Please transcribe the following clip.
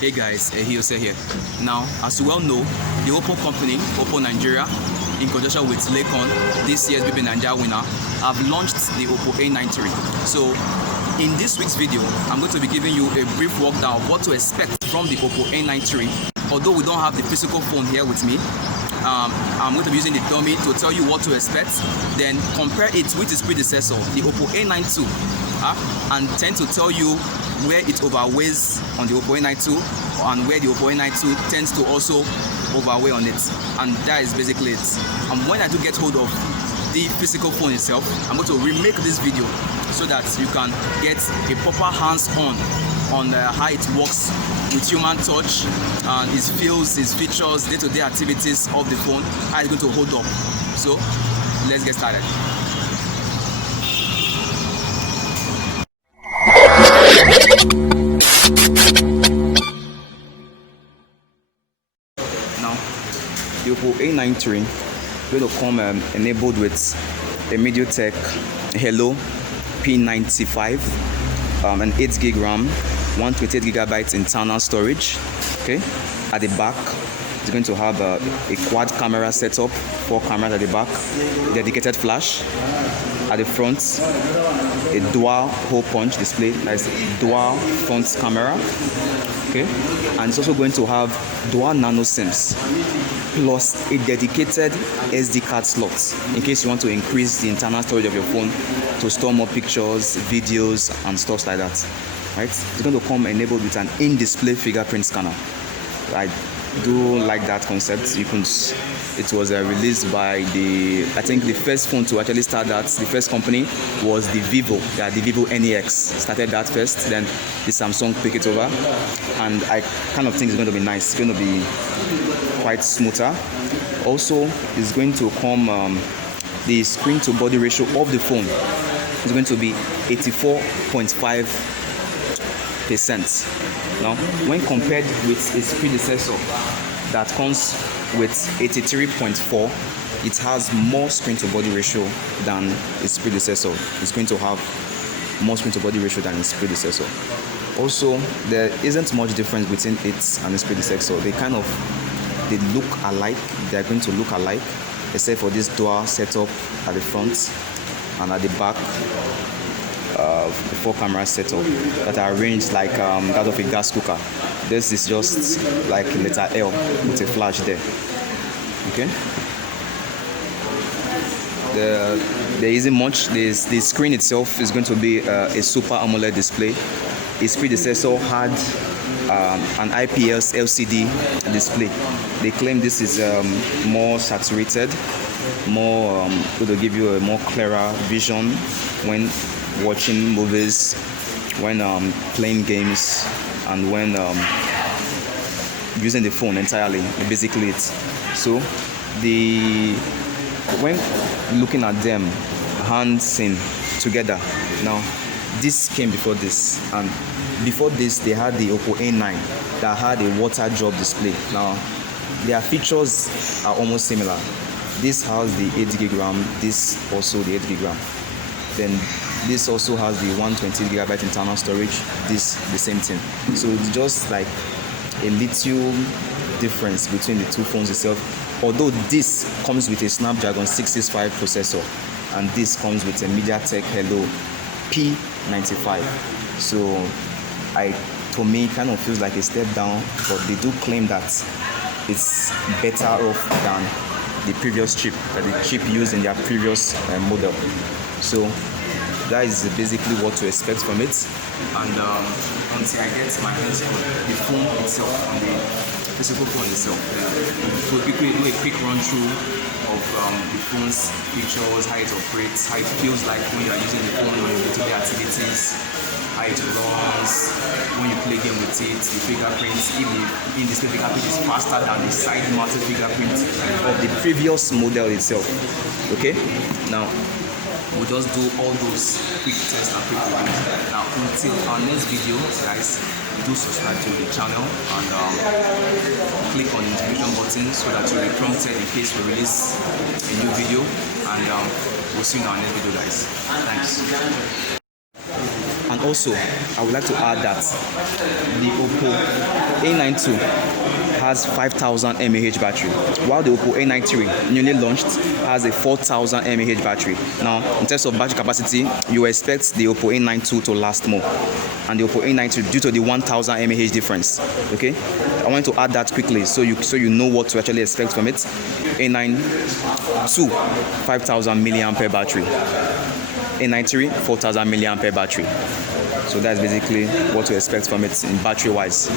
Hey guys, Helio here. Now, as you well know, the Oppo company, Oppo Nigeria, in conjunction with Laycon, this year's BB Nigeria winner, have launched the Oppo A93. So, in this week's video, I'm going to be giving you a brief walkdown of what to expect from the Oppo A93. Although we don't have the physical phone here with me, I'm going to be using the dummy to tell you what to expect, then compare it with its predecessor, the Oppo A92, and tend to tell you where it overweighs on the Oppo A92 and where the Oppo A92 tends to also overweigh on it. And that is basically it. And when I do get hold of the physical phone itself, I'm going to remake this video so that you can get a proper hands-on on how it works with human touch and its feels, its features, day-to-day activities of the phone, how it's going to hold up. So let's get started. Now, the Oppo A93 will come enabled with a Mediatek Helio P95, an 8GB RAM, 128GB internal storage. Okay, at the back it's going to have a quad camera setup, 4 cameras at the back, dedicated flash. At the front, a dual hole punch display, that's dual front camera. Okay, and it's also going to have dual nano SIMs plus a dedicated SD card slot in case you want to increase the internal storage of your phone to store more pictures, videos, and stuff like that. Right? It's going to come enabled with an in-display fingerprint scanner. I do like that concept. It was released by I think the first phone to actually start that, the first company was the Vivo. The Vivo NEX started that first, then the Samsung picked it over, and I kind of think it's going to be nice. It's going to be quite smoother. Also, it's going to come the screen to body ratio of the phone is going to be 84.5%. Now, when compared with its predecessor that comes with 83.4, it has more screen to body ratio than its predecessor. It's going to have more screen to body ratio than its predecessor. Also, there isn't much difference between it and its predecessor. They look alike. They're going to look alike, except for this dual setup at the front and at the back. The 4 camera setup that are arranged like that of a gas cooker. This is just like letter L with a flash there. Okay. There isn't much. The screen itself is going to be a Super AMOLED display. Its predecessor had an IPS LCD display. They claim this is more saturated, more going to give you a more clearer vision when watching movies, when playing games, and when using the phone entirely. Basically, it's so when looking at them hands in together. Now, this came before this, and before this they had the Oppo A9 that had a water drop display. Now, their features are almost similar. This has the 8GB RAM. This also the 8GB RAM. Then this also has the 128GB internal storage. This the same thing. So it's just like a little difference between the two phones itself. Although this comes with a Snapdragon 665 processor, and this comes with a Mediatek Helio P95. So to me, it kind of feels like a step down, but they do claim that it's better off than the previous chip, the chip used in their previous model. So that is basically what to expect from it. And until I get my hands on the phone itself, on the physical phone itself, we'll do a quick run through of the phone's features, how it operates, how it feels like when you are using the phone on your day-to-day activities, how it runs, when you play game with it, the fingerprint, if the in-display fingerprint is faster than the side-mounted fingerprint of the previous model itself. Okay, now we'll just do all those quick tests and quick reviews. Now, until our next video, guys, do subscribe to the channel and click on the notification button so that you'll be prompted in case we release a new video. And we'll see you in our next video, guys. Thanks. And And also, I would like to add that the Oppo A92 has 5,000 mAh battery, while the Oppo A93 newly launched has a 4,000 mAh battery. Now, in terms of battery capacity, you expect the Oppo A92 to last more, and the Oppo A93 due to the 1,000 mAh difference. Okay, I want to add that quickly so you know what to actually expect from it. A92 5,000 milliampere battery, A93 4,000 milliampere battery. So that's basically what to expect from it in battery wise.